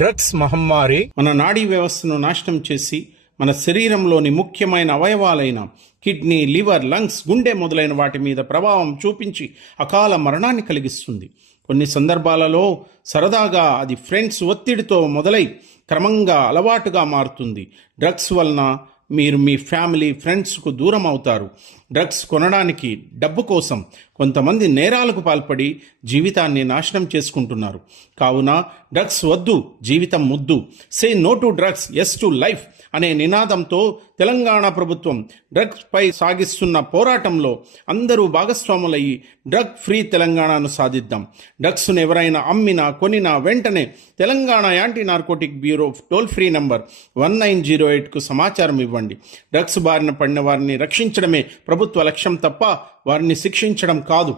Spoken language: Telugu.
డ్రగ్స్ మహమ్మారి మన నాడీ వ్యవస్థను నాశనం చేసి మన శరీరంలోని ముఖ్యమైన అవయవాలైన కిడ్నీ, లివర్, లంగ్స్, గుండె మొదలైన వాటి మీద ప్రభావం చూపించి అకాల మరణాన్ని కలిగిస్తుంది. కొన్ని సందర్భాలలో సరదాగా అది ఫ్రెండ్స్ ఒత్తిడితో మొదలై క్రమంగా అలవాటుగా మారుతుంది. డ్రగ్స్ వలన మీరు మీ ఫ్యామిలీ, ఫ్రెండ్స్కు దూరం అవుతారు. డ్రగ్స్ కొనడానికి డబ్బు కోసం కొంతమంది నేరాలకు పాల్పడి జీవితాన్ని నాశనం చేసుకుంటున్నారు. కావున డ్రగ్స్ వద్దు, జీవితం ముద్దు. Say no to drugs, yes to life అనే నినాదంతో తెలంగాణ ప్రభుత్వం డ్రగ్స్ పై సాగిస్తున్న పోరాటంలో అందరూ భాగస్వాములయ్యి డ్రగ్ ఫ్రీ తెలంగాణను సాధిద్దాం. డ్రగ్స్ను ఎవరైనా అమ్మినా, కొనినా వెంటనే Telangana anti narcotic bureau toll free number 1908కు సమాచారం ఇవ్వండి. డ్రగ్స్ బారిన పడిన వారిని రక్షించడమే ప్రభుత్వ లక్ష్యం తప్ప వారిని శిక్షించడం కాదు.